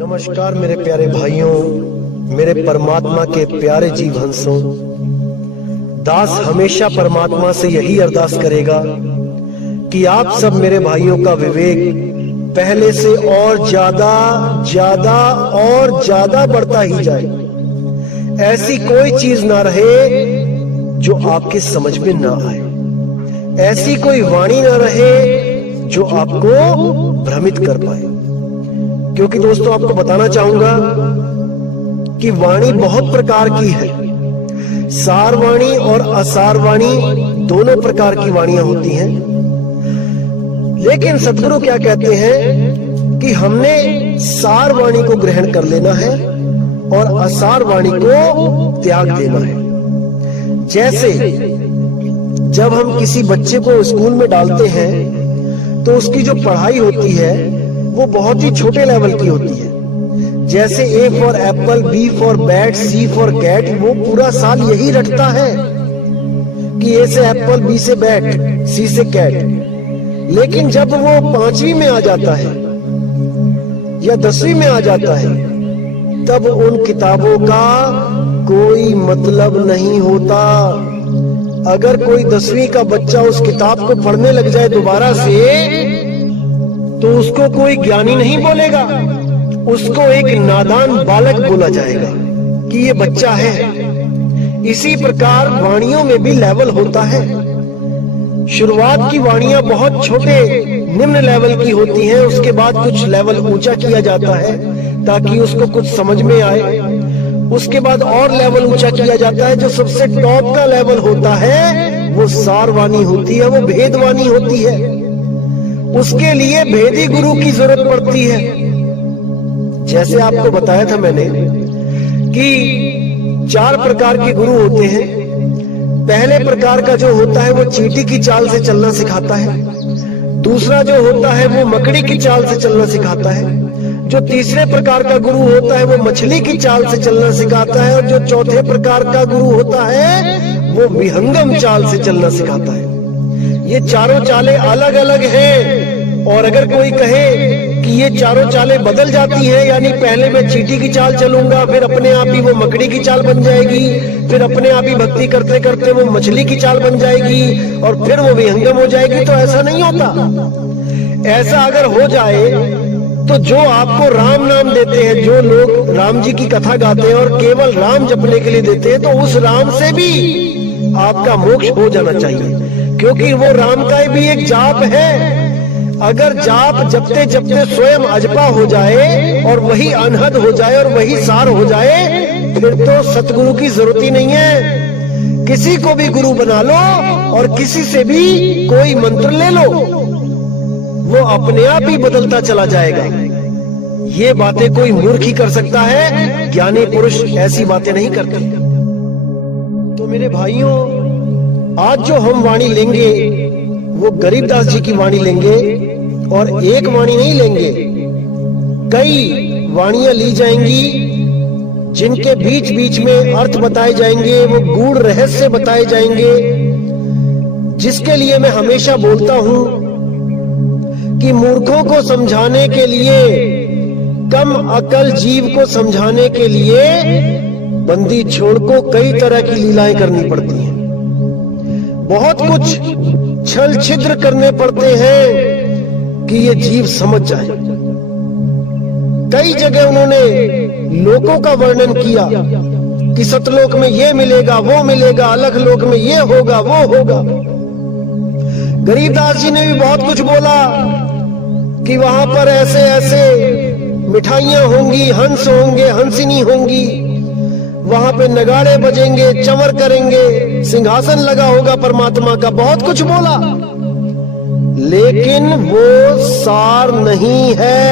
नमस्कार मेरे प्यारे भाइयों, मेरे परमात्मा के प्यारे जीव हंसों। दास हमेशा परमात्मा से यही अरदास करेगा कि आप सब मेरे भाइयों का विवेक पहले से और ज्यादा ज्यादा और ज्यादा बढ़ता ही जाए। ऐसी कोई चीज ना रहे जो आपके समझ में ना आए, ऐसी कोई वाणी ना रहे जो आपको भ्रमित कर पाए। क्योंकि दोस्तों आपको बताना चाहूंगा कि वाणी बहुत प्रकार की है। सार वाणी और असार वाणी दोनों प्रकार की वाणियां होती हैं। लेकिन सद्गुरु क्या कहते हैं कि हमने सार वाणी को ग्रहण कर लेना है और असार वाणी को त्याग देना है। जैसे जब हम किसी बच्चे को स्कूल में डालते हैं तो उसकी जो पढ़ाई होती है वो बहुत ही छोटे लेवल की होती है। जैसे A for apple, B for bat, C for cat, वो पूरा साल यही रटता है कि ए से एप्पल, बी से बैट, सी से कैट। लेकिन जब वो 5वीं में आ जाता है या 10वीं में आ जाता है तब उन किताबों का कोई मतलब नहीं होता। अगर कोई 10वीं का बच्चा उस किताब को पढ़ने लग जाए दोबारा से तो उसको कोई ज्ञानी नहीं बोलेगा, उसको एक नादान बालक बोला जाएगा कि ये बच्चा है। इसी प्रकार वाणियों में भी लेवल होता है। शुरुआत की वाणियां बहुत छोटे निम्न लेवल की होती हैं, उसके बाद कुछ लेवल ऊंचा किया जाता है ताकि उसको कुछ समझ में आए। उसके बाद और लेवल ऊंचा किया जाता है। जो सबसे टॉप का लेवल होता है वो सार वाणी होती है, वो भेद वाणी होती है। उसके लिए भेदी गुरु की जरूरत पड़ती है। जैसे आपको बताया था मैंने कि 4 प्रकार के गुरु होते हैं। पहले प्रकार का जो होता है वो चींटी की चाल से चलना सिखाता है। दूसरा जो होता है वो मकड़ी की चाल से चलना सिखाता है। जो तीसरे प्रकार का गुरु होता है वो मछली की चाल से चलना सिखाता है। और जो चौथे प्रकार का गुरु होता है वो विहंगम चाल से चलना सिखाता है। ये चारों चालें अलग अलग हैं। और अगर कोई कहे कि ये चारों चालें बदल जाती हैं, यानी पहले मैं चींटी की चाल चलूंगा, फिर अपने आप ही वो मकड़ी की चाल बन जाएगी, फिर अपने आप ही भक्ति करते करते वो मछली की चाल बन जाएगी और फिर वो विहंगम हो जाएगी, तो ऐसा नहीं होता। ऐसा अगर हो जाए तो जो आपको राम नाम देते हैं, जो लोग राम जी की कथा गाते हैं और केवल राम जपने के लिए देते हैं, तो उस राम से भी आपका मोक्ष हो जाना चाहिए। क्योंकि वो राम का भी एक जाप है। अगर जाप जपते जपते स्वयं अजपा हो जाए और वही अनहद हो जाए और वही सार हो जाए, फिर तो सतगुरु की जरूरत ही नहीं है। किसी को भी गुरु बना लो और किसी से भी कोई मंत्र ले लो, वो अपने आप ही बदलता चला जाएगा। ये बातें कोई मूर्ख ही कर सकता है, ज्ञानी पुरुष ऐसी बातें नहीं करते। तो मेरे भाइयों, आज जो हम वाणी लेंगे वो गरीबदास जी की वाणी लेंगे और एक वाणी नहीं लेंगे, कई वाणियां ली जाएंगी जिनके बीच बीच में अर्थ बताए जाएंगे, वो गूढ़ रहस्य बताए जाएंगे। जिसके लिए मैं हमेशा बोलता हूं कि मूर्खों को समझाने के लिए, कम अकल जीव को समझाने के लिए बंदी छोड़ को कई तरह की लीलाएं करनी पड़ती हैं। बहुत कुछ छल छिद्र करने पड़ते हैं कि ये जीव समझ जाए। कई जगह उन्होंने लोकों का वर्णन किया कि सतलोक में ये मिलेगा, वो मिलेगा, अलग लोक में ये होगा, वो होगा। गरीबदास जी ने भी बहुत कुछ बोला कि वहां पर ऐसे ऐसे मिठाइयां होंगी, हंस होंगे, हंसिनी होंगी, वहां पे नगाड़े बजेंगे, चंवर करेंगे, सिंहासन लगा होगा परमात्मा का। बहुत कुछ बोला, लेकिन वो सार नहीं है।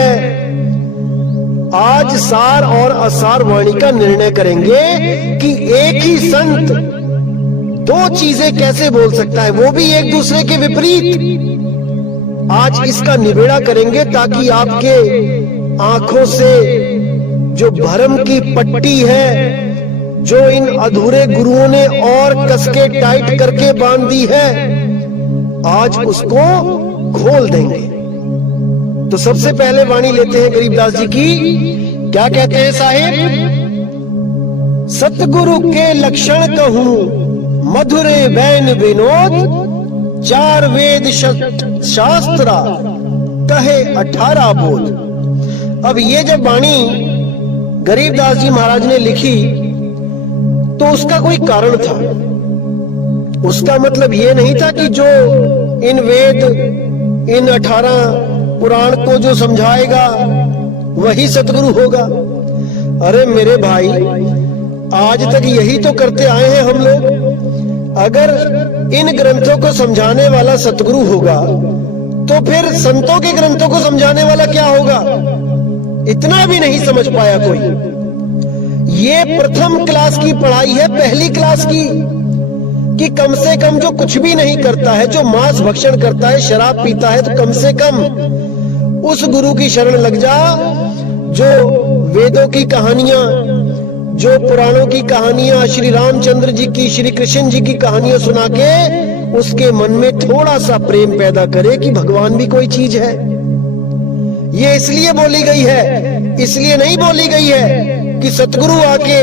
आज सार और असार वाणी का निर्णय करेंगे कि एक ही संत 2 चीजें कैसे बोल सकता है, वो भी एक दूसरे के विपरीत। आज इसका निबेड़ा करेंगे ताकि आपके आंखों से जो भरम की पट्टी है, जो इन अधूरे गुरुओं ने और कसके टाइट करके बांध दी है, आज उसको खोल देंगे। तो सबसे पहले वाणी लेते हैं गरीबदास जी की क्या कहते हैं साहिब? सतगुरु के लक्षण कहूं मधुरे बैन विनोद, 4 वेद शास्त्रा कहे 18 बोध। अब ये जब वाणी गरीबदास जी महाराज ने लिखी तो उसका कोई कारण था। उसका मतलब ये नहीं था कि जो इन वेद, इन 18 पुराण को जो समझाएगा वही सतगुरु होगा। अरे मेरे भाई, आज तक यही तो करते आए हैं हम लोग। अगर इन ग्रंथों को समझाने वाला सतगुरु होगा तो फिर संतों के ग्रंथों को समझाने वाला क्या होगा? इतना भी नहीं समझ पाया कोई। ये प्रथम क्लास की पढ़ाई है, पहली क्लास की, कि कम से कम जो कुछ भी नहीं करता है, जो मांस भक्षण करता है, शराब पीता है, तो कम से कम उस गुरु की शरण लग जा जो वेदों की कहानियां, जो पुराणों की कहानियां, श्री रामचंद्र जी की, श्री कृष्ण जी की कहानियां सुना के उसके मन में थोड़ा सा प्रेम पैदा करे कि भगवान भी कोई चीज है। ये इसलिए बोली गई है, इसलिए नहीं बोली गई है कि सतगुरु आके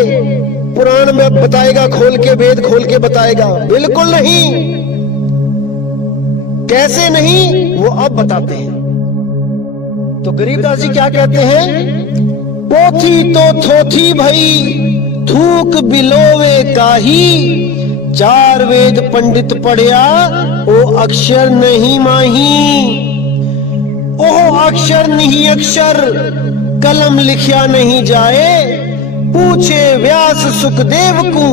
पुराण में बताएगा, खोल के वेद खोल के बताएगा। बिल्कुल नहीं। कैसे नहीं वो अब बताते हैं। तो गरीबदास जी क्या कहते हैं? पोथी तो थोथी भई थूक बिलोवे काही, 4 वेद पंडित पढ़िया ओ अक्षर नहीं माही। ओह अक्षर नहीं अक्षर कलम लिखिया नहीं जाए, पूछे व्यास सुखदेव को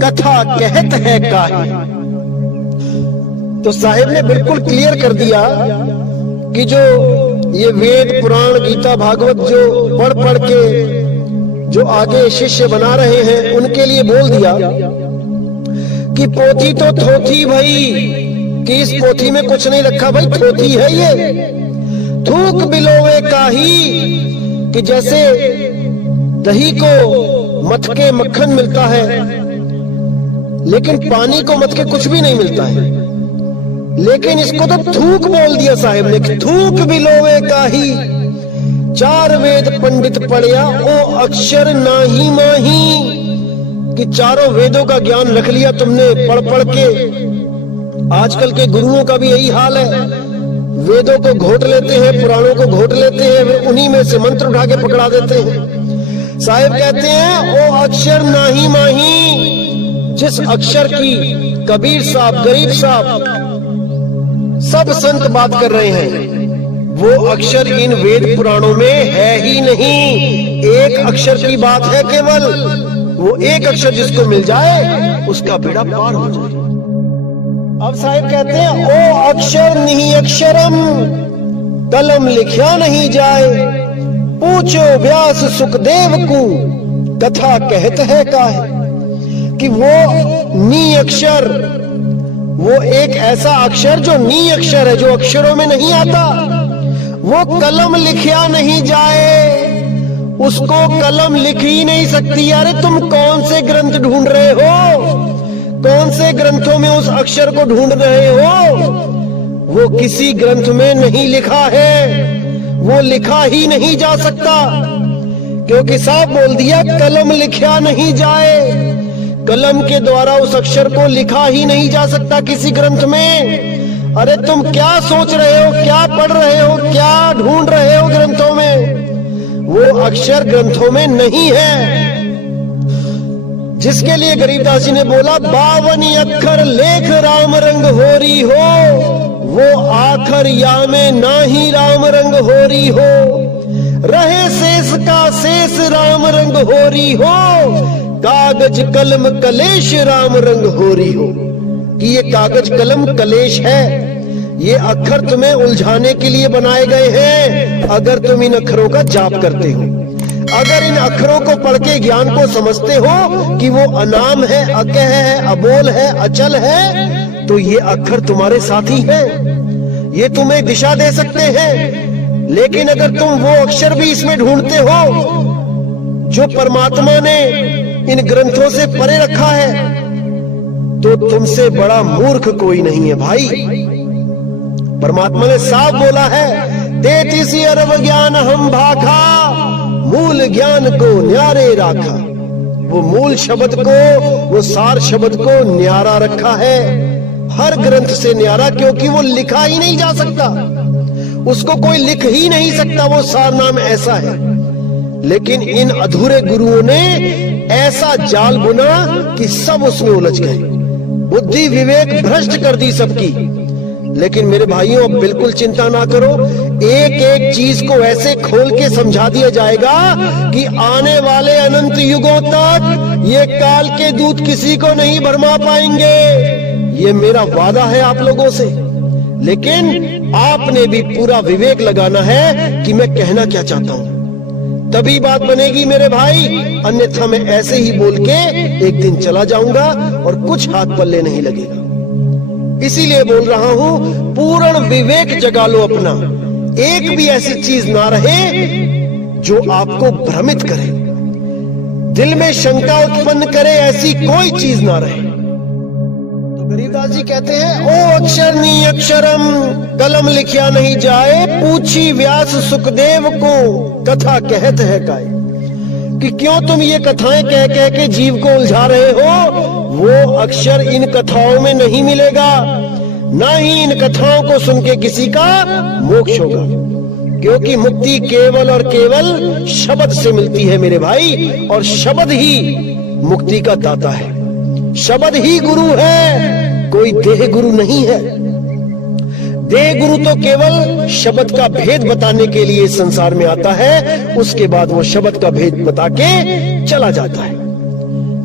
कथा कहत है काहे। तो साहिब ने बिल्कुल क्लियर कर दिया कि जो ये वेद पुराण गीता भागवत जो पढ़ पढ़ के जो आगे शिष्य बना रहे हैं उनके लिए बोल दिया कि पोथी तो थोथी भाई, कि इस पोथी में कुछ नहीं रखा भाई, थोथी है ये। थूक बिलोवे काही, कि जैसे दही को मथ के मक्खन मिलता है लेकिन पानी को मथ के कुछ भी नहीं मिलता है, लेकिन इसको तो थूक बोल दिया साहिब ने। थूक बिलोवे काही, 4 वेद पंडित पढ़िया ओ अक्षर नाही माही, कि 4 वेदों का ज्ञान रख लिया तुमने पढ़ पढ़ के। आजकल के गुरुओं का भी यही हाल है, वेदों को घोट लेते हैं, पुराणों को घोट लेते हैं, उन्हीं में से मंत्र उठा के पकड़ा देते हैं। साहिब कहते हैं ओ अक्षर नाही माही, जिस अक्षर की कबीर साहब, गरीब साहब, सब संत बात कर रहे हैं, वो अक्षर इन वेद पुराणों में है ही नहीं। एक अक्षर की बात है केवल, वो एक अक्षर जिसको मिल जाए उसका बेड़ा पार हो जाए। अब साहिब कहते हैं ओ अक्षर नहीं अक्षरम कलम लिखा नहीं जाए, पूछो व्यास सुखदेव को कथा कहत है काहे। कि वो नी अक्षर, वो एक ऐसा अक्षर जो नी अक्षर है, जो अक्षरों में नहीं आता, वो कलम लिखा नहीं जाए, उसको कलम लिख ही नहीं सकती। अरे तुम कौन से ग्रंथ ढूंढ रहे हो? कौन से ग्रंथों में उस अक्षर को ढूंढ रहे हो? वो किसी ग्रंथ में नहीं लिखा है, वो लिखा ही नहीं जा सकता, क्योंकि साहब बोल दिया कलम लिखा नहीं जाए। कलम के द्वारा उस अक्षर को लिखा ही नहीं जा सकता किसी ग्रंथ में। अरे तुम क्या सोच रहे हो, क्या पढ़ रहे हो, क्या ढूंढ रहे हो ग्रंथों में? वो अक्षर ग्रंथों में नहीं है, जिसके लिए गरीबदास जी ने बोला 52 अक्षर लेख राम रंग होरी हो, वो आखर या में ना ही राम रंग होरी हो, रहे शेष का शेष राम रंग होरी हो, कागज कलम कलेश राम रंग होरी हो। कि ये कागज कलम कलेश है, ये अक्षर तुम्हें उलझाने के लिए बनाए गए हैं। अगर तुम इन अक्षरों का जाप करते हो, अगर इन अक्षरों को पढ़ के ज्ञान को समझते हो कि वो अनाम है, अकह है, अबोल है, अचल है, तो ये अक्षर तुम्हारे साथी हैं, ये तुम्हें दिशा दे सकते हैं। लेकिन अगर तुम वो अक्षर भी इसमें ढूंढते हो जो परमात्मा ने इन ग्रंथों से परे रखा है, तो तुमसे बड़ा मूर्ख कोई नहीं है भाई। परमात्मा ने साफ बोला है, 33 अरब ज्ञान हम भाखा, मूल ज्ञान को न्यारे राखा। वो मूल शब्द को, वो सार शब्द को न्यारा रखा है, हर ग्रंथ से न्यारा, क्योंकि वो लिखा ही नहीं जा सकता, उसको कोई लिख ही नहीं सकता, वो सार नाम ऐसा है। लेकिन इन अधूरे गुरुओं ने ऐसा जाल बुना कि सब उसमें उलझ गए, बुद्धि विवेक भ्रष्ट कर दी सबकी। लेकिन मेरे भाइयों, अब बिल्कुल चिंता ना करो, एक एक चीज को ऐसे खोल के समझा दिया जाएगा कि आने वाले अनंत युगों तक ये काल के दूत किसी को नहीं भरमा पाएंगे। ये मेरा वादा है आप लोगों से। लेकिन आपने भी पूरा विवेक लगाना है कि मैं कहना क्या चाहता हूं, तभी बात बनेगी मेरे भाई, अन्यथा मैं ऐसे ही बोल के एक दिन चला जाऊंगा और कुछ हाथ पल्ले नहीं लगेगा। इसीलिए बोल रहा हूं, पूर्ण विवेक जगा लो अपना, एक भी ऐसी चीज ना रहे जो आपको भ्रमित करे, दिल में शंका उत्पन्न करे, ऐसी कोई चीज ना रहे। तो गरीबदास जी कहते हैं, ओ अक्षर नी अक्षरम, कलम लिखिया नहीं जाए, पूछी व्यास सुखदेव को कथा कहत है काय। कि क्यों तुम ये कथाएं कह कह के जीव को उलझा रहे हो, वो अक्षर इन कथाओं में नहीं मिलेगा, ना ही इन कथाओं को सुन के किसी का मोक्ष होगा, क्योंकि मुक्ति केवल और केवल शब्द से मिलती है मेरे भाई, और शब्द ही मुक्ति का दाता है, शब्द ही गुरु है, कोई देह गुरु नहीं है। देह गुरु तो केवल शब्द का भेद बताने के लिए इस संसार में आता है, उसके बाद वो शब्द का भेद बता के चला जाता है।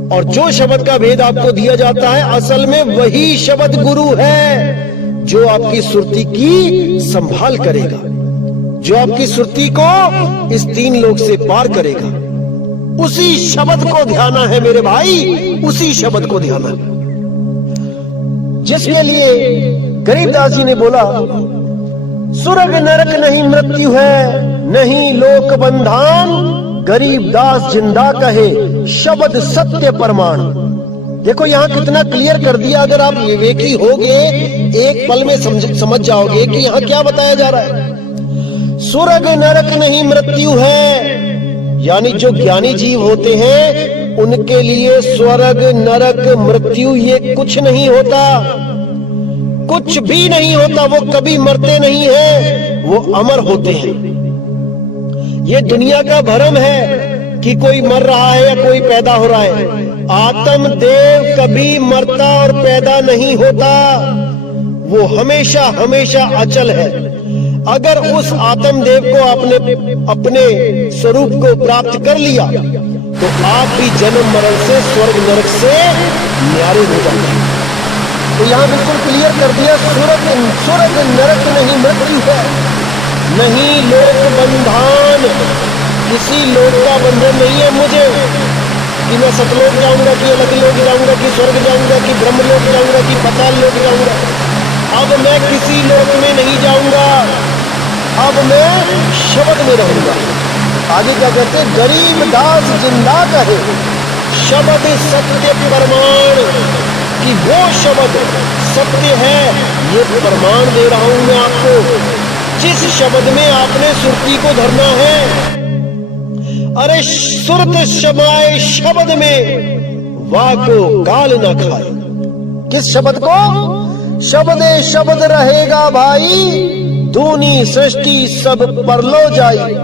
और जो शब्द का भेद आपको दिया जाता है, असल में वही शब्द गुरु है, जो आपकी सुरती की संभाल करेगा, जो आपकी सुरती को इस 3 लोक से पार करेगा। उसी शब्द को ध्याना है मेरे भाई, उसी शब्द को ध्याना है, जिसके लिए गरीबदास जी ने बोला, सुरग नरक नहीं मृत्यु है, नहीं लोक बंधान, गरीबदास जिंदा कहे शब्द सत्य प्रमाण। देखो यहाँ कितना क्लियर कर दिया, अगर आप विवेकी होगे एक पल में समझ जाओगे कि यहाँ क्या बताया जा रहा है। सुरग नरक नहीं मृत्यु है, यानी जो ज्ञानी जीव होते हैं उनके लिए स्वर्ग नरक मृत्यु ये कुछ नहीं होता, कुछ भी नहीं होता, वो कभी मरते नहीं हैं, वो अमर होते हैं। ये दुनिया का भ्रम है कि कोई मर रहा है या कोई पैदा हो रहा है। आत्म देव कभी मरता और पैदा नहीं होता, वो हमेशा हमेशा अचल है। अगर उस आत्म देव को आपने अपने स्वरूप को प्राप्त कर लिया तो आप भी जन्म मरण से, स्वर्ग नरक से न्यारे हो जाते हैं। तो यहाँ बिल्कुल क्लियर कर दिया, स्वर्ग नरक नहीं मृत्यु है, नहीं लोक बंधन, किसी लोक का बंधन नहीं है मुझे कि मैं सतलोक जाऊंगा, कि अलग लोक जाऊंगा, कि स्वर्ग जाऊंगा, कि ब्रह्म लोक जाऊंगा, कि पाताल लोक जाऊंगा। अब मैं किसी लोक में नहीं जाऊंगा, अब मैं शब्द में रहूंगा। आगे क्या कहते, गरीबदास जिंदा कहे शब्द सत्य प्रमाण, कि वो शब्द सत्य है, ये प्रमाण दे रहा हूं मैं आपको, जिस शब्द में आपने सुरती को धरना है। अरे सुरत समाए शब्द में, वाह को काल न खाए। किस शब्द को? शब्दे शब्द रहेगा भाई, दूनी सृष्टि सब परलो जाई।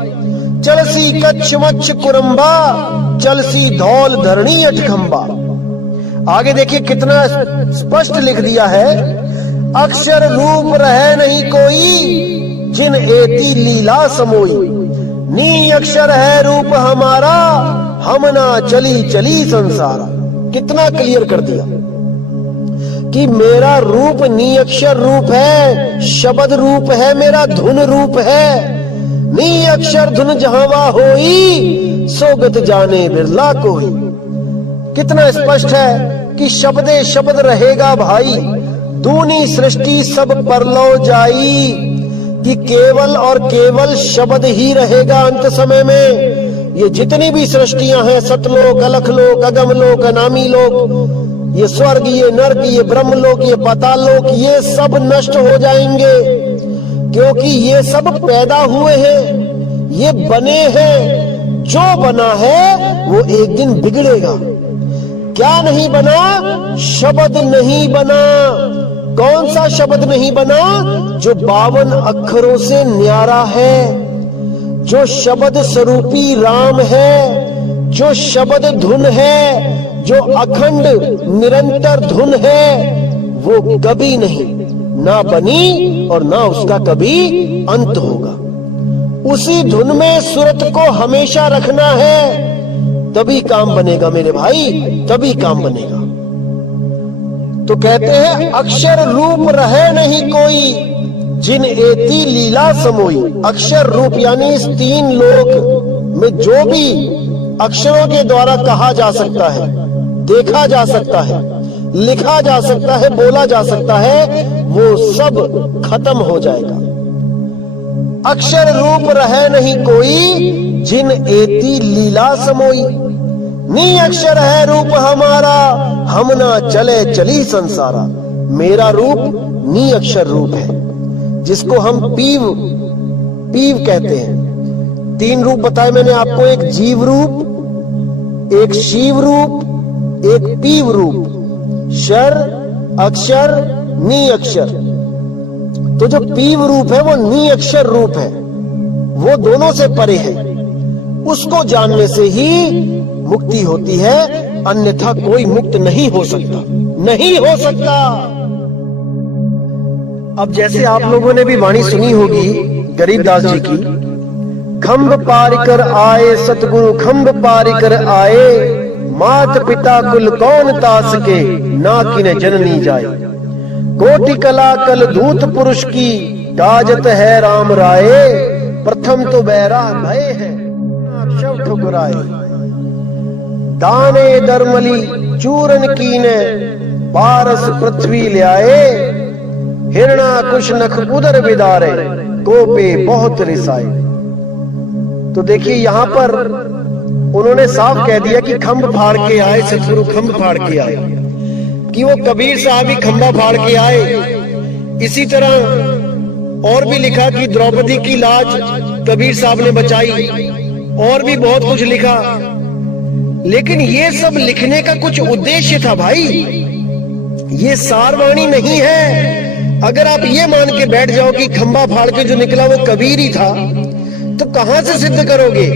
चलसी कच्छ मच्छ कुरंबा, चलसी धौल धरणी अठखंबा। आगे देखिए कितना स्पष्ट लिख दिया है, अक्षर रूप रहे नहीं कोई, जिन एती लीला समोई। नी अक्षर है रूप हमारा, हम ना चली चली संसारा। कितना क्लियर कर दिया कि मेरा रूप नी अक्षर रूप है, शब्द रूप है, मेरा धुन रूप है। नी अक्षर धुन जहावा होई, सोगत जाने बिरला कोई। कितना स्पष्ट है कि शब्दे शब्द रहेगा भाई, दूनी सृष्टि सब परलो जाई, कि केवल और केवल शब्द ही रहेगा अंत समय में। ये जितनी भी सृष्टियां हैं, सतलोक, अलखलोक, अगमलोक, अनामी लोक, ये स्वर्ग, ये नर्क, ये ब्रह्मलोक, ये पाताल लोक, ये सब नष्ट हो जाएंगे, क्योंकि ये सब पैदा हुए हैं, ये बने हैं, जो बना है वो एक दिन बिगड़ेगा। क्या नहीं बना? शब्द नहीं बना। कौन सा शब्द नहीं बना? जो 52 अक्षरों से न्यारा है, जो शब्द स्वरूपी राम है, जो शब्द धुन है, जो अखंड निरंतर धुन है, वो कभी नहीं ना बनी और ना उसका कभी अंत होगा। उसी धुन में सूरत को हमेशा रखना है, तभी काम बनेगा मेरे भाई, तभी काम बनेगा। तो कहते हैं अक्षर रूप रहे नहीं कोई, जिन एती लीला समोई। अक्षर रूप यानी इस 3 लोक में जो भी अक्षरों के द्वारा कहा जा सकता है, देखा जा सकता है, लिखा जा सकता है, बोला जा सकता है, वो सब खत्म हो जाएगा। अक्षर रूप रहे नहीं कोई, जिन एती लीला समोई। नी अक्षर है रूप हमारा, हम ना चले चली संसारा। मेरा रूप नी अक्षर रूप है, जिसको हम पीव कहते हैं। 3 रूप बताए मैंने आपको, एक जीव रूप, एक शिव रूप, एक पीव रूप। शर, अक्षर, नी अक्षर। तो जो पीव रूप है वो नी अक्षर रूप है, वो दोनों से परे है। उसको जानने से ही मुक्ति होती है, अन्यथा कोई मुक्त नहीं हो सकता, नहीं हो सकता। अब जैसे आप लोगों ने भी वाणी सुनी होगी गरीबदास जी की, खंभ पार कर आए सतगुरु, खंभ पार कर आए, मात पिता कुल कौन तास के, ना किने जननी जाए। कोटि कला कल धूत पुरुष की, ताजत है राम राय। प्रथम तो बैरा भय है, शव ठुकराए। दाने दरमली चूरन कीने, पारस पृथ्वी ल्याए। हिरणा कुश नख उदर बिदारे, कोपे बहुत रिसाए। तो देखिए यहां पर उन्होंने साफ कह दिया कि खंभ फाड़ के आए सतगुरु, खंभ फाड़ के आए, कि वो कबीर साहब ही खंभा फाड़ के आए। इसी तरह और भी लिखा कि द्रौपदी की लाज कबीर साहब ने बचाई, और भी बहुत कुछ लिखा। लेकिन ये सब लिखने का कुछ उद्देश्य था भाई, ये सारवाणी नहीं है। अगर आप ये मान के बैठ जाओ कि खंभा फाड़ के जो निकला वो कबीर ही था, तो कहां से सिद्ध करोगे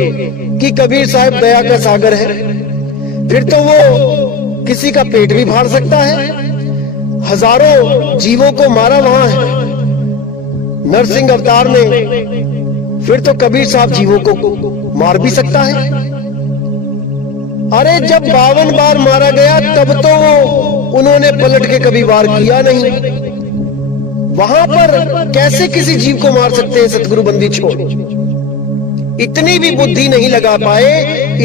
कि कबीर साहब दया का सागर है? फिर तो वो किसी का पेट भी फाड़ सकता है। हजारों जीवों को मारा वहां है नरसिंह अवतार में, फिर तो कबीर साहब जीवों को मार भी सकता है। अरे जब 52 बार मारा गया तब तो उन्होंने पलट के कभी वार किया नहीं। वहां पर कैसे किसी जीव को मार सकते हैं सतगुरु बंदी छोड़? इतनी भी बुद्धि नहीं लगा पाए,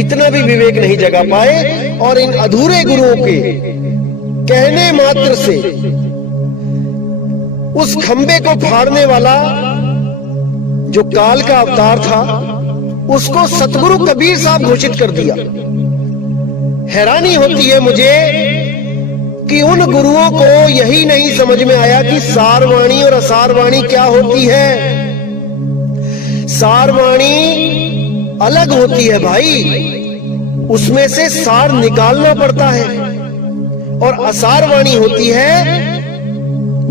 इतना भी विवेक नहीं जगा पाए, और इन अधूरे गुरुओं के कहने मात्र से उस खंबे को फाड़ने वाला जो काल का अवतार था, उसको सतगुरु कबीर साहब घोषित कर दिया। हैरानी होती है मुझे कि उन गुरुओं को यही नहीं समझ में आया कि सारवाणी और असारवाणी क्या होती है। सारवाणी अलग होती है भाई, उसमें से सार निकालना पड़ता है, और असारवाणी होती है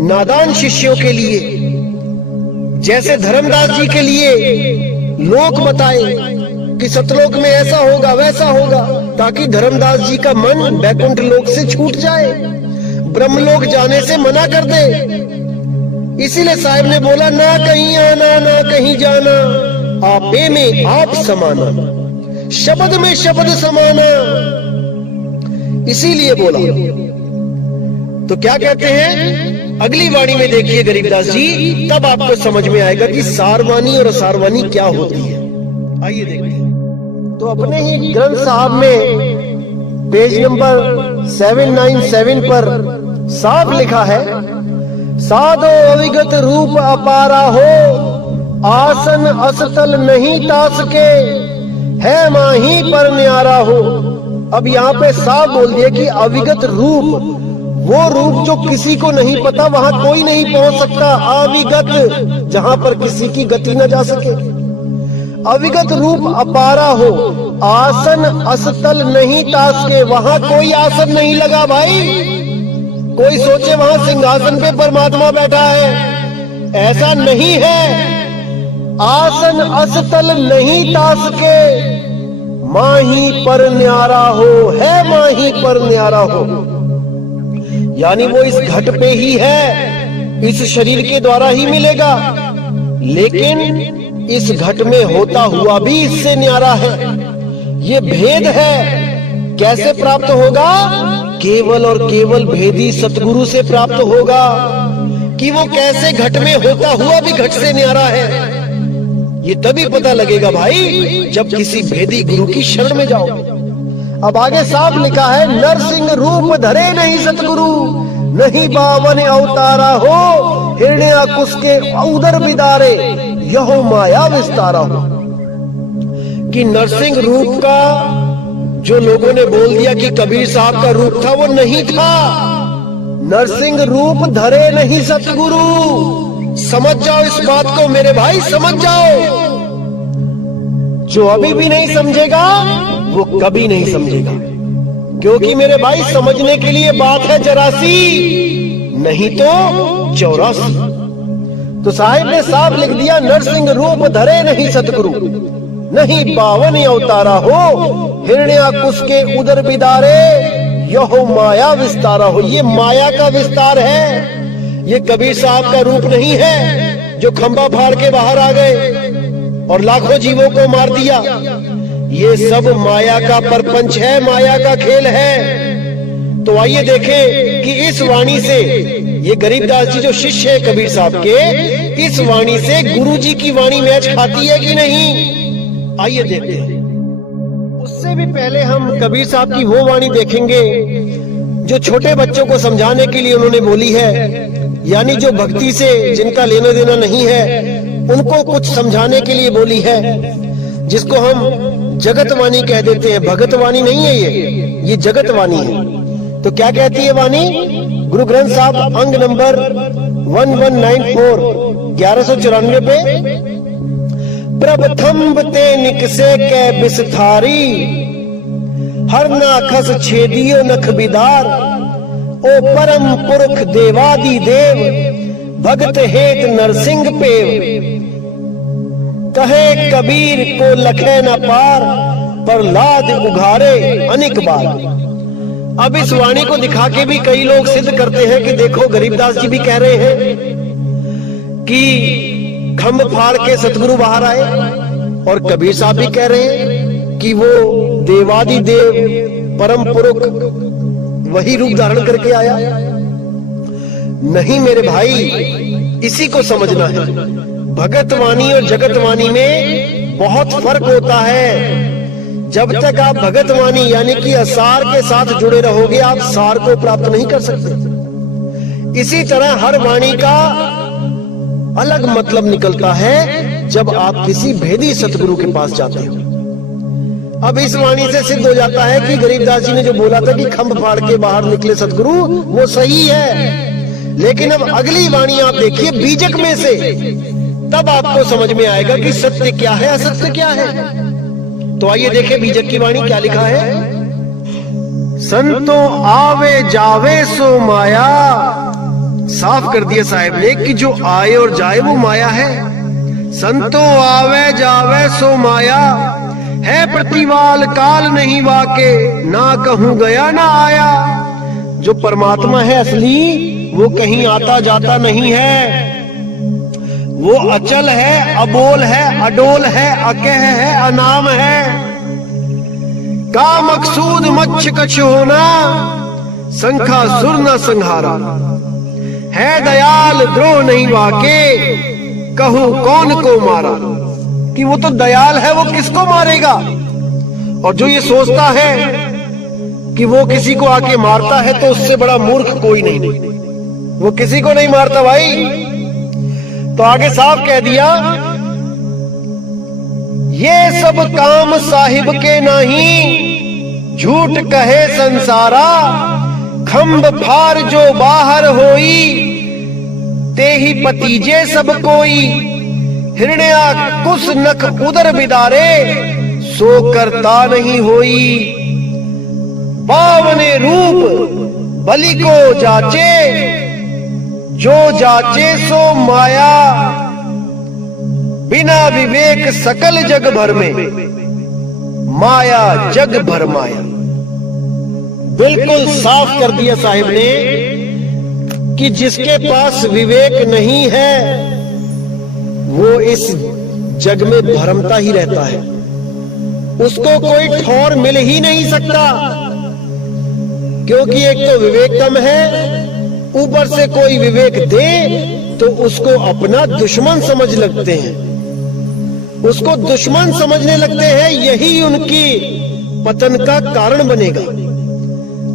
नादान शिष्यों के लिए। जैसे धर्मदास जी के लिए लोक बताए कि सतलोक में ऐसा होगा वैसा होगा, ताकि धर्मदास जी का मन बैकुंठ लोक से छूट जाए, ब्रह्मलोक जाने से मना कर दे। इसीलिए साहिब ने बोला, ना कहीं आना ना कहीं जाना, आपे में आप समाना, शब्द में शब्द समाना। इसीलिए बोला। तो क्या कहते हैं अगली वाणी में देखिए गरीबदास जी, तब आपको समझ में आएगा कि सारवाणी और असारवाणी क्या होती है। आइए देखते हैं। तो अपने ही ग्रंथ साहब में पेज नंबर 797 पर साफ लिखा है, साधो अविगत रूप अपारा हो, आसन असतल नहीं तास के, है माही पर न्यारा हो। अब यहाँ पे साफ बोल दिया कि अविगत रूप, वो रूप जो किसी को नहीं पता, वहां कोई नहीं पहुंच सकता। अविगत, जहां पर किसी की गति न जा सके। अविगत रूप अपारा हो, आसन असतल नहीं तास के। वहां कोई आसन नहीं लगा भाई, कोई सोचे वहां सिंहासन पे परमात्मा बैठा है, ऐसा नहीं है। आसन असतल नहीं तास के, माही पर न्यारा हो, है माही पर न्यारा हो। यानी वो इस घट पे ही है, इस शरीर के द्वारा ही मिलेगा, लेकिन इस घट में होता हुआ भी इससे न्यारा है। ये भेद है। कैसे प्राप्त होगा? केवल और केवल भेदी सतगुरु से प्राप्त होगा कि वो कैसे घट में होता हुआ भी घट से न्यारा है। ये तभी पता लगेगा भाई जब किसी भेदी गुरु की शरण में जाओ। अब आगे साफ लिखा है, नरसिंह रूप धरे नहीं सतगुरु, नहीं बावन अवतारा हो, हिरण्याकुश के उदर बिदारे, यहो माया विस्तारा हो। कि नरसिंह रूप का जो लोगों ने बोल दिया कि कबीर साहब का रूप था, वो नहीं था। नरसिंह रूप धरे नहीं सतगुरु। समझ जाओ इस बात को मेरे भाई, समझ जाओ। जो अभी भी नहीं समझेगा वो कभी नहीं समझेगा, क्योंकि मेरे भाई समझने के लिए बात है 84 नहीं तो 84। तो साहिब ने साफ लिख दिया, नरसिंह रूप धरे नहीं सतगुरु, नहीं बावन अवतारा हो, हिरण्याकुश के उदर बिदारे, यहो माया विस्तारा हो। ये माया का विस्तार है, ये कबीर साहब का रूप नहीं है जो खंबा फाड़ के बाहर आ गए और लाखों जीवों को मार दिया। ये सब माया का परपंच है, माया का खेल है। तो आइए देखें कि इस वाणी से, ये गरीबदास जी जो शिष्य है कबीर साहब के, इस वाणी से गुरु जी की वाणी मैच खाती है कि नहीं। आइए देखते हैं। उससे भी पहले हम कबीर साहब की वो वाणी देखेंगे जो छोटे बच्चों को समझाने के लिए उन्होंने बोली है, यानी जो भक्ति से जिनका लेना देना नहीं है उनको कुछ समझाने के लिए बोली है, जिसको हम जगतवाणी कह देते हैं। भगतवाणी नहीं है ये जगतवाणी है। तो क्या कहती है वाणी? गुरु ग्रंथ साहब अंग नंबर 1194 1194 पे, प्रभथम्ब ते निकसे कै बिसथारी, हर नाखस छेदियो नख बिदार, ओ परम पुरख देवादि देव, भगत हेत नरसिंह पेव, कहे कबीर को लखे न पार, प्रहलाद उघारे अनेक बार। अब इस वाणी को दिखा के भी कई लोग सिद्ध करते हैं कि देखो गरीबदास जी भी कह रहे हैं कि खंभ फाड़ के सतगुरु बाहर आए, और कबीर साहब भी कह रहे हैं कि वो देवादि देव परम पुरुष वही रूप धारण करके आया। नहीं मेरे भाई, इसी को समझना है। भगतवाणी और जगतवाणी में बहुत फर्क होता है। जब तक आप भगतवाणी यानी कि असार के साथ जुड़े रहोगे, आप सार को प्राप्त नहीं कर सकते। इसी तरह हर वाणी का अलग मतलब निकलता है जब आप किसी भेदी सतगुरु के पास जाते हो। अब इस वाणी से सिद्ध हो जाता है कि गरीबदास जी ने जो बोला था कि खंभ फाड़ के बाहर निकले सतगुरु, वो सही है। लेकिन अब अगली वाणी आप देखिए बीजक में से, तब आपको समझ में आएगा कि सत्य क्या है, असत्य क्या है। तो आइए देखें बीजक की वाणी क्या लिखा है। संतों आवे जावे सो माया, साफ कर दिया साहब ने कि जो आए और जाए वो माया है। संतों आवे जावे सो माया, है प्रतिवाल काल नहीं वाके, ना कहूं गया ना आया। जो परमात्मा है असली, वो कहीं आता जाता नहीं है। वो अचल है, अबोल है, अडोल है, अकह है, अनाम है। का मकसूद मच्छ कछ होना, संखा सुर न संहारा। है दयाल द्रोह नहीं वाके, कहूं कौन को मारा। कि वो तो दयाल है, वो किसको मारेगा। और जो ये सोचता है कि वो किसी को आके मारता है, तो उससे बड़ा मूर्ख कोई नहीं। वो किसी को नहीं मारता भाई। तो आगे साफ कह दिया, ये सब काम साहिब के नहीं, झूठ कहे संसारा। खंभ फार जो बाहर होई, ते ही पतीजे सब कोई। हिरण्याकुश नख उदर बिदारे, सो करता नहीं होई। पावने रूप बलि को जाचे, जो जाचे सो माया। बिना विवेक सकल जग भर में, माया जग भर माया। बिल्कुल साफ कर दिया साहिब ने कि जिसके पास विवेक नहीं है वो इस जग में भरमता ही रहता है। उसको कोई ठौर मिल ही नहीं सकता, क्योंकि एक तो विवेक कम है, ऊपर से कोई विवेक दे तो उसको अपना दुश्मन समझ लगते हैं, उसको दुश्मन समझने लगते हैं। यही उनकी पतन का कारण बनेगा।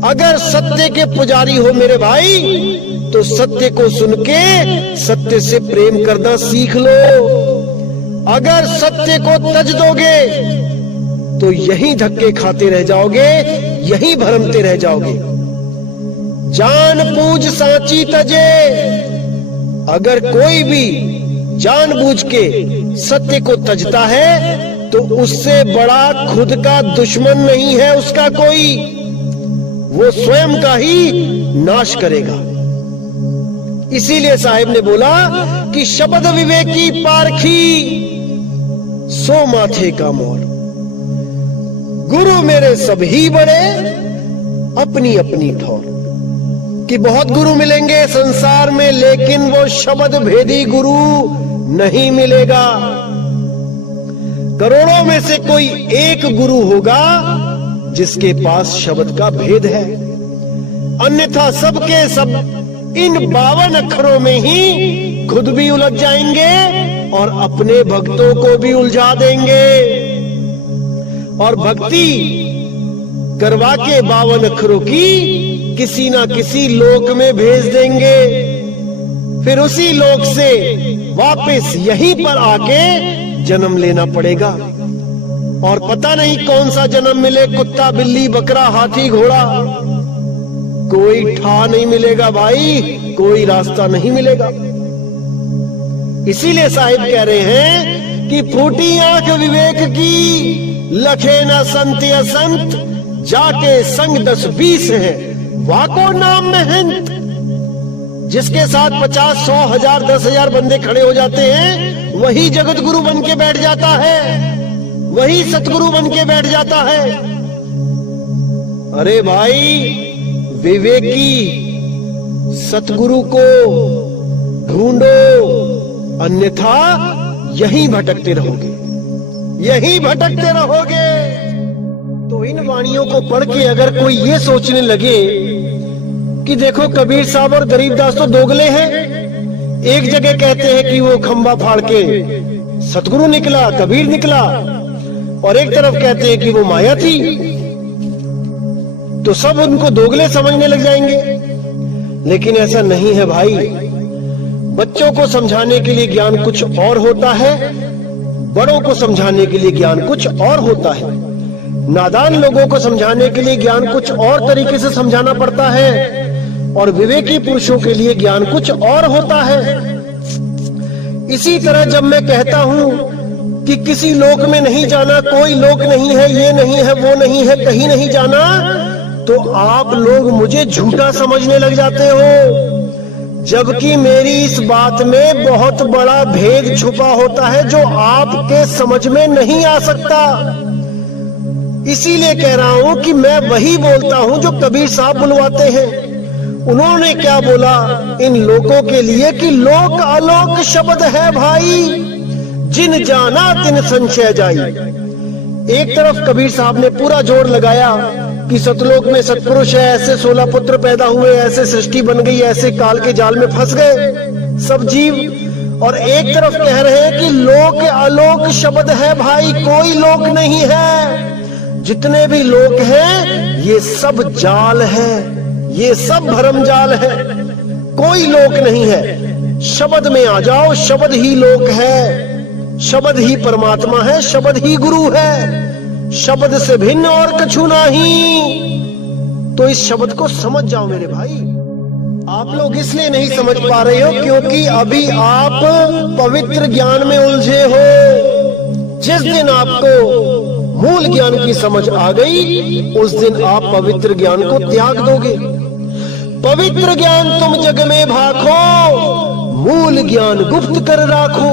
अगर सत्य के पुजारी हो मेरे भाई, तो सत्य को सुन के सत्य से प्रेम करना सीख लो। अगर सत्य को तज दोगे तो यही धक्के खाते रह जाओगे, यही भरमते रह जाओगे। जान पूज सांची तजे। अगर कोई भी जानबूझ के सत्य को तजता है तो उससे बड़ा खुद का दुश्मन नहीं है उसका कोई, वो स्वयं का ही नाश करेगा। इसीलिए साहिब ने बोला कि शब्द विवेकी पारखी, सो माथे का मोर। गुरु मेरे सभी बड़े, अपनी अपनी ठौर। कि बहुत गुरु मिलेंगे संसार में, लेकिन वो शब्द भेदी गुरु नहीं मिलेगा। करोड़ों में से कोई एक गुरु होगा जिसके पास शब्द का भेद है, अन्यथा सबके सब इन 52 अक्षरों में ही खुद भी उलझ जाएंगे और अपने भक्तों को भी उलझा देंगे, और भक्ति करवा के 52 अक्षरों की किसी ना किसी लोक में भेज देंगे। फिर उसी लोक से वापस यहीं पर आके जन्म लेना पड़ेगा, और पता नहीं कौन सा जन्म मिले, कुत्ता बिल्ली बकरा हाथी घोड़ा, कोई ठा नहीं मिलेगा भाई, कोई रास्ता नहीं मिलेगा। इसीलिए साहिब कह रहे हैं कि फूटी आंख विवेक की, लखे न संत असंत, जाके संग 10-20 है, वाको नाम महंत। जिसके साथ 50, 100, 1000, 10,000 बंदे खड़े हो जाते हैं, वही जगत गुरु बन के बैठ जाता है, वही सतगुरु बन के बैठ जाता है। अरे भाई, विवेकी सतगुरु को ढूंढो, अन्यथा यहीं भटकते रहोगे, यहीं भटकते रहोगे। तो इन वाणियों को पढ़ के अगर कोई ये सोचने लगे कि देखो कबीर साहब और गरीबदास तो दोगले हैं, एक जगह कहते हैं कि वो खंबा फाड़ के सतगुरु निकला, कबीर निकला, और एक तरफ कहते हैं कि वो माया थी, तो सब उनको दोगले समझने लग जाएंगे। लेकिन ऐसा नहीं है भाई। बच्चों को समझाने के लिए ज्ञान कुछ और होता है, बड़ों को समझाने के लिए ज्ञान कुछ और होता है, नादान लोगों को समझाने के लिए ज्ञान कुछ और तरीके से समझाना पड़ता है, और विवेकी पुरुषों के लिए ज्ञान कुछ और होता है। इसी तरह जब मैं कहता हूं कि किसी लोक में नहीं जाना, कोई लोक नहीं है, ये नहीं है, वो नहीं है, कहीं नहीं जाना, तो आप लोग मुझे झूठा समझने लग जाते हो, जबकि मेरी इस बात में बहुत बड़ा भेद छुपा होता है जो आपके समझ में नहीं आ सकता। इसीलिए कह रहा हूं कि मैं वही बोलता हूं जो कबीर साहब बुलवाते हैं। उन्होंने क्या बोला इन लोगों के लिए कि लोक आलोक शब्द है भाई, जिन जाना तिन संशय जाई। एक तरफ कबीर साहब ने पूरा जोर लगाया कि सतलोक में सतपुरुष है, ऐसे 16 पुत्र पैदा हुए, ऐसे सृष्टि बन गई, ऐसे काल के जाल में फंस गए सब जीव, और एक तरफ कह रहे हैं कि लोक आलोक शब्द है भाई, कोई लोक नहीं है, जितने भी लोक हैं ये सब जाल है, ये सब भरम जाल है, कोई लोक नहीं है। शब्द में आ जाओ, शब्द ही लोक है, शब्द ही परमात्मा है, शब्द ही गुरु है, शब्द से भिन्न और कछु नहीं। तो इस शब्द को समझ जाओ मेरे भाई। आप लोग इसलिए नहीं समझ पा रहे हो क्योंकि अभी आप पवित्र ज्ञान में उलझे हो। जिस दिन आपको मूल ज्ञान की समझ आ गई, उस दिन आप पवित्र ज्ञान को त्याग दोगे। पवित्र ज्ञान तुम जग में भाखो, मूल ज्ञान गुप्त कर राखो।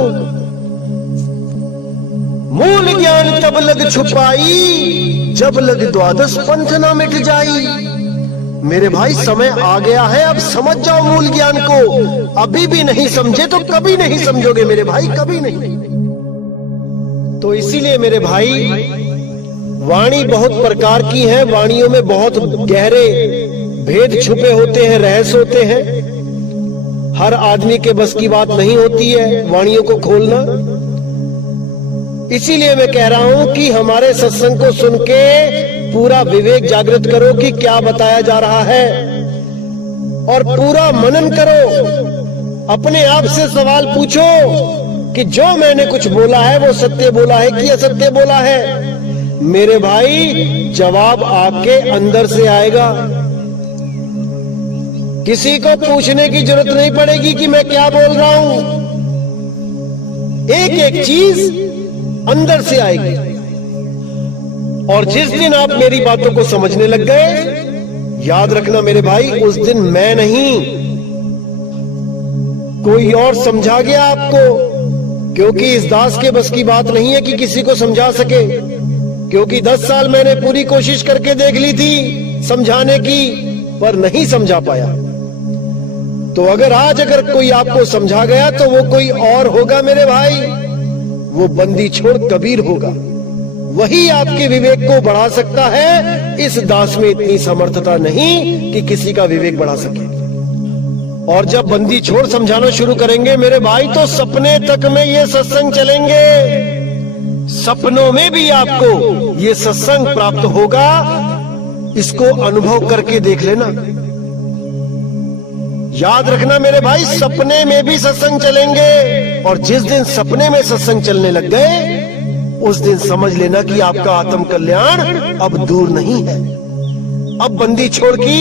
मूल ज्ञान तब लग छुपाई, जब लग द्वादश पंथ न मिट जाई। मेरे भाई समय आ गया है, अब समझ जाओ मूल ज्ञान को। अभी भी नहीं समझे तो कभी नहीं समझोगे मेरे भाई, कभी नहीं। तो इसीलिए मेरे भाई, वाणी बहुत प्रकार की है, वाणियों में बहुत गहरे भेद छुपे होते हैं, रहस्य होते हैं। हर आदमी के बस की बात नहीं होती है वाणियों को खोलना। इसीलिए मैं कह रहा हूं कि हमारे सत्संग को सुन के पूरा विवेक जागृत करो कि क्या बताया जा रहा है, और पूरा मनन करो। अपने आप से सवाल पूछो कि जो मैंने कुछ बोला है वो सत्य बोला है कि असत्य बोला है। मेरे भाई, जवाब आपके अंदर से आएगा। किसी को पूछने की जरूरत नहीं पड़ेगी कि मैं क्या बोल रहा हूं। एक एक चीज अंदर से आएगी। और जिस दिन आप मेरी बातों को समझने लग गए, याद रखना मेरे भाई, उस दिन मैं नहीं, कोई और समझा गया आपको। क्योंकि इस दास के बस की बात नहीं है कि किसी को समझा सके। क्योंकि 10 साल मैंने पूरी कोशिश करके देख ली थी समझाने की, पर नहीं समझा पाया। तो अगर कोई आपको समझा गया तो वो कोई और होगा मेरे भाई, वो बंदी छोड़ कबीर होगा। वही आपके विवेक को बढ़ा सकता है। इस दास में इतनी समर्थता नहीं कि किसी का विवेक बढ़ा सके। और जब बंदी छोड़ समझाना शुरू करेंगे मेरे भाई, तो सपने तक में ये सत्संग चलेंगे। सपनों में भी आपको ये सत्संग प्राप्त होगा। इसको अनुभव करके देख लेना। याद रखना मेरे भाई, सपने में भी सत्संग चलेंगे। और जिस दिन सपने में सत्संग चलने लग गए, उस दिन समझ लेना कि आपका आत्म कल्याण अब दूर नहीं है। अब बंदी छोड़ की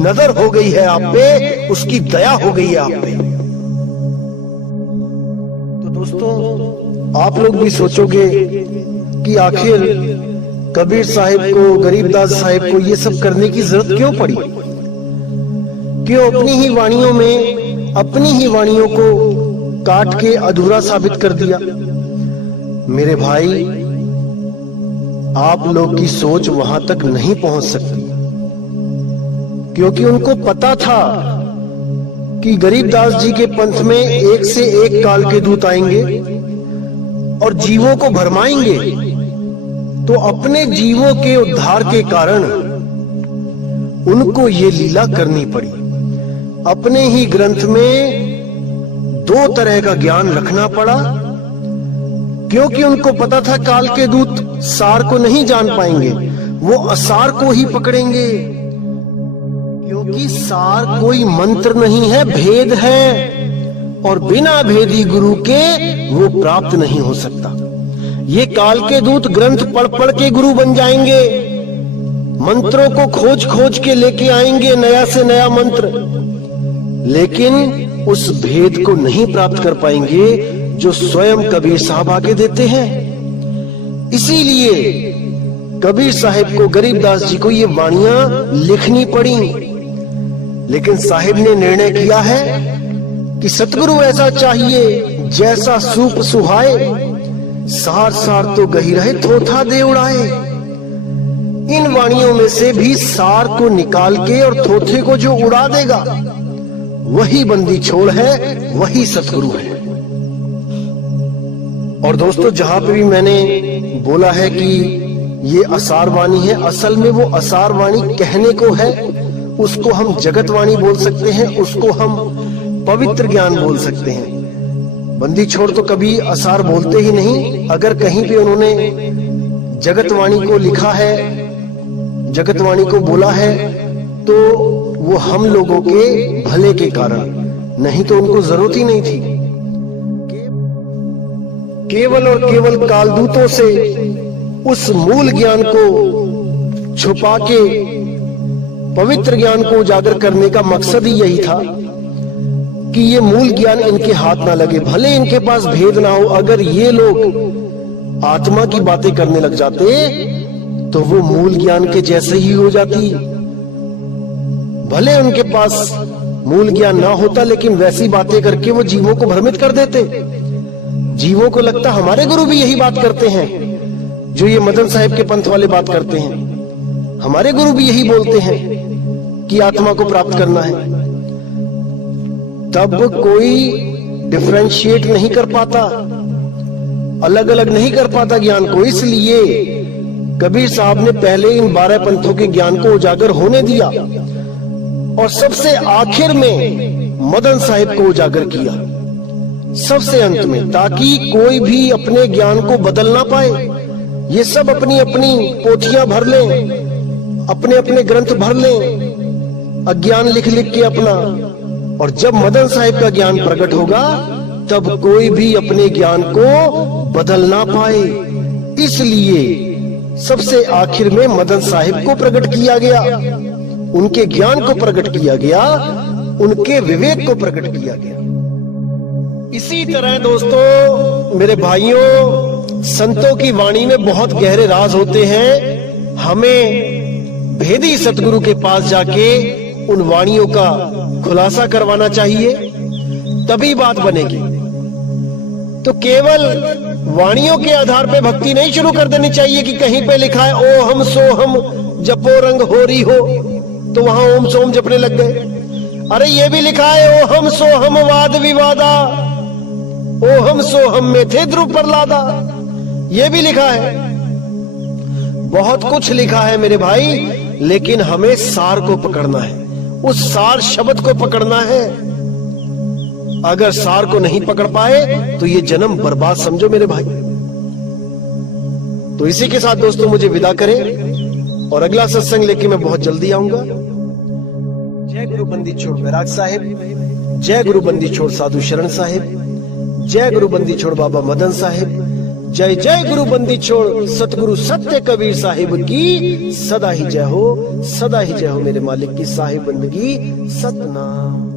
नजर हो गई है आप पे, उसकी दया हो गई है आप पे। तो दोस्तों, आप लोग भी सोचोगे कि आखिर कबीर साहिब को, गरीबदास साहिब को ये सब करने की जरूरत क्यों पड़ी? क्यों अपनी ही वाणियों को काट के अधूरा साबित कर दिया? मेरे भाई, आप लोग की सोच वहां तक नहीं पहुंच सकती, क्योंकि उनको पता था कि गरीबदास जी के पंथ में एक से एक काल के दूत आएंगे और जीवों को भरमाएंगे। तो अपने जीवों के उद्धार के कारण उनको ये लीला करनी पड़ी। अपने ही ग्रंथ में 2 तरह का ज्ञान रखना पड़ा, क्योंकि उनको पता था काल के दूत सार को नहीं जान पाएंगे, वो असार को ही पकड़ेंगे। क्योंकि सार कोई मंत्र नहीं है, भेद है, और बिना भेदी गुरु के वो प्राप्त नहीं हो सकता। ये काल के दूत ग्रंथ पढ़ पढ़ के गुरु बन जाएंगे, मंत्रों को खोज खोज के लेके आएंगे, नया से नया मंत्र, लेकिन उस भेद को नहीं प्राप्त कर पाएंगे जो स्वयं कबीर साहब आके देते हैं। इसीलिए कबीर साहिब को, गरीबदास जी को ये वाणियां लिखनी पड़ी। लेकिन साहिब ने निर्णय किया है कि सतगुरु ऐसा चाहिए जैसा सूप सुहाए, सार सार तो गही रहे थोथा दे उड़ाए। इन वाणियों में से भी सार को निकाल के और थोथे को जो उड़ा देगा, वही बंदी छोड़ है, वही सतगुरु है। और दोस्तों, जहां पे भी मैंने बोला है कि ये असार वाणी है, असल में वो असार वाणी कहने को है। उसको हम जगत वाणी बोल सकते हैं, उसको हम पवित्र ज्ञान बोल सकते हैं। बंदी छोड़ तो कभी असार बोलते ही नहीं। अगर कहीं पे उन्होंने जगत वाणी को लिखा है, जगत वाणी को बोला है, तो वो हम लोगों के भले के कारण, नहीं तो उनको जरूरत ही नहीं थी। केवल और केवल कालदूतों से उस मूल ज्ञान को छुपा के पवित्र ज्ञान को उजागर करने का मकसद ही यही था कि ये मूल ज्ञान इनके हाथ ना लगे। भले इनके पास भेद ना हो, अगर ये लोग आत्मा की बातें करने लग जाते तो वो मूल ज्ञान के जैसे ही हो जाती। भले उनके पास मूल ज्ञान ना होता, लेकिन वैसी बातें करके वो जीवों को भ्रमित कर देते। जीवों को लगता हमारे गुरु भी यही बात करते हैं जो ये मदन साहिब के पंथ वाले बात करते हैं। हमारे गुरु भी यही बोलते हैं कि आत्मा को प्राप्त करना है। तब कोई डिफरेंशिएट नहीं कर पाता, अलग अलग नहीं कर पाता ज्ञान को। इसलिए कबीर साहब ने पहले इन 12 पंथों के ज्ञान को उजागर होने दिया और सबसे आखिर में मदन साहिब को उजागर किया, सबसे अंत में, ताकि कोई भी अपने ज्ञान को बदल ना पाए। ये सब अपनी अपनी पोथियां भर लें, अपने अपने ग्रंथ भर लें, अज्ञान लिख लिख के अपना, और जब मदन साहिब का ज्ञान प्रकट होगा तब कोई भी अपने ज्ञान को बदल ना पाए। इसलिए सबसे आखिर में मदन साहिब को प्रकट किया गया, उनके ज्ञान को प्रकट किया गया, उनके विवेक को प्रकट किया गया। इसी तरह दोस्तों, मेरे भाइयों, संतों की वाणी में बहुत गहरे राज होते हैं। हमें भेदी सतगुरु के पास जाके उन वाणियों का खुलासा करवाना चाहिए, तभी बात बनेगी। तो केवल वाणियों के आधार पे भक्ति नहीं शुरू कर देनी चाहिए कि कहीं पे लिखा है ओ हम सो हम जपो रंग होरी हो, तो वहां ओम सोम जपने लग गए। अरे ये भी लिखा है ओ हम सो हम वाद विवादा, ओ हम सो हम में थे ध्रुव प्रहलादा, ये भी लिखा है। बहुत कुछ लिखा है मेरे भाई, लेकिन हमें सार को पकड़ना है, उस सार शब्द को पकड़ना है। अगर सार को नहीं पकड़ पाए तो ये जन्म बर्बाद समझो मेरे भाई। तो इसी के साथ दोस्तों मुझे विदा करें, और अगला सत्संग लेके मैं बहुत जल्दी आऊंगा। जय गुरु बंदी छोड़ बैराग साहिब, जय गुरु बंदी छोड़ साधु शरण साहिब, जय गुरु बंदी छोड़ बाबा मदन साहिब, जय जय गुरु बंदी छोड़ सतगुरु सत्य कबीर साहिब की सदा ही जय हो, सदा ही जय हो मेरे मालिक की साहिब बंदगी सतनाम।